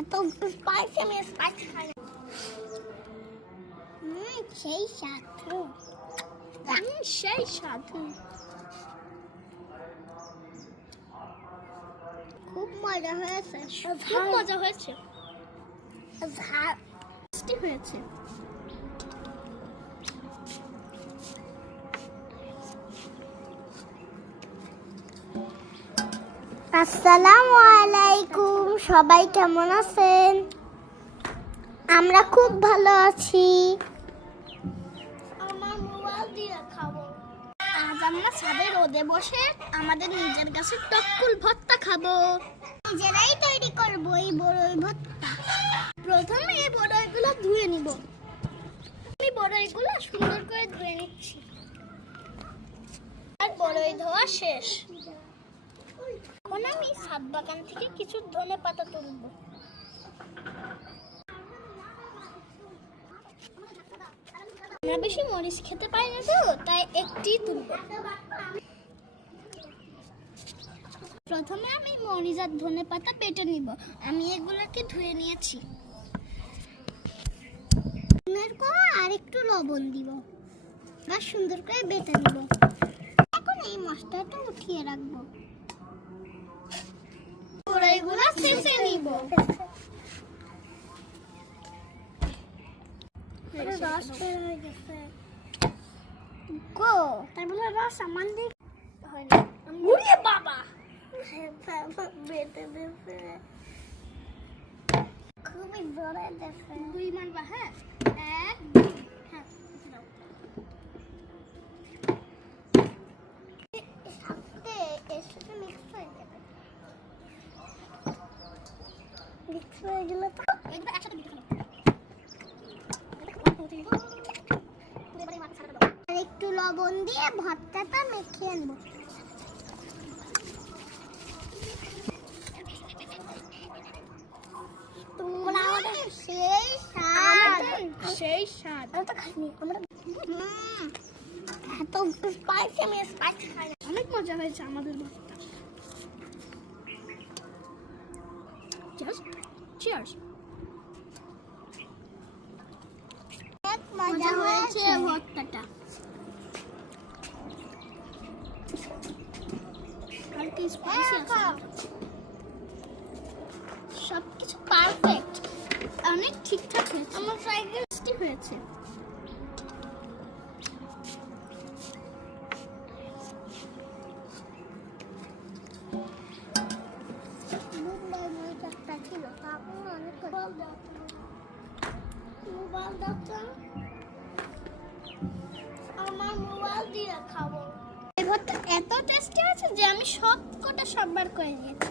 এত স্পাইসি, আমি স্পাইসি খাই না। সেই স্বাদ, সেই স্বাদ, খুব মজা হয়েছে, খুব মজা হয়েছে, টেস্টি হয়েছে। আসসালামু আলাইকুম, সবাই কেমন আছেন? আমরা খুব ভালো আছি। আমার মোবাইল দিয়ে খাবো। আজ আমরা ছাদে রোদে বসে আমাদের নিজের গাছের টককুল ভর্তা খাবো। নিজেরাই তৈরি করবো এই বড়ই ভর্তা। প্রথমে এই বড়ইগুলো ধুয়ে নিব। আমি বড়ইগুলো সুন্দর করে ধুয়ে নিচ্ছি। আর বড়ই ধোয়া শেষ। এখন আমি ছাদ বাগান থেকে কিছু ধনেপাতা তুলব। আমরা বেশি মরিচ খেতে পারি না তো, তাই একটি তুলব। প্রথমে আমি মরিচ আর ধনেপাতা বেটে নিব। আমি এগুলোকে ধুয়ে নিয়েছি। আর একটু লবণ দিব আর সুন্দর করে বেটে নিব। এখন এই মশলাটা উঠিয়ে রাখবো। বড়ইগুলো ছেঁচে নিব। রস বের হয়ে গেছে। গো, তাই বলে রস আমার দিক হয় না। ওরে বাবা, বেটে দিয়েছে, খুবই জোরে দিয়েছে। দুই মানবা? হ্যাঁ, এক, হ্যাঁ, সাথে এর সাথে মিক্স হয়ে যাবে। মিক্স হয়ে গেলে তো এগুলো একসাথে দিতে হবে। আর একটু লবণ দিয়ে ভর্তাটা মেখে আনব। সেই স্বাদ। আমরা তো খাইনি, আমরা এত স্পাইসি, আমি স্পাইসি খাই না। অনেক মজা হয়েছে আমাদের ভর্তা। Just cheers. মজা হয়েছে ভর্তাটা। আর কি স্পাইসি আছে, সবকিছু পারফেক্ট, অনেক ঠিকঠাক হয়েছে। আমার ফ্রাইড রাইসটি হয়েছে। আমার মোবাইল দিয়ে খাবো। এই ভর্তা এত টেস্টি আছে যে আমি সবকটা সববার করে দিয়েছি।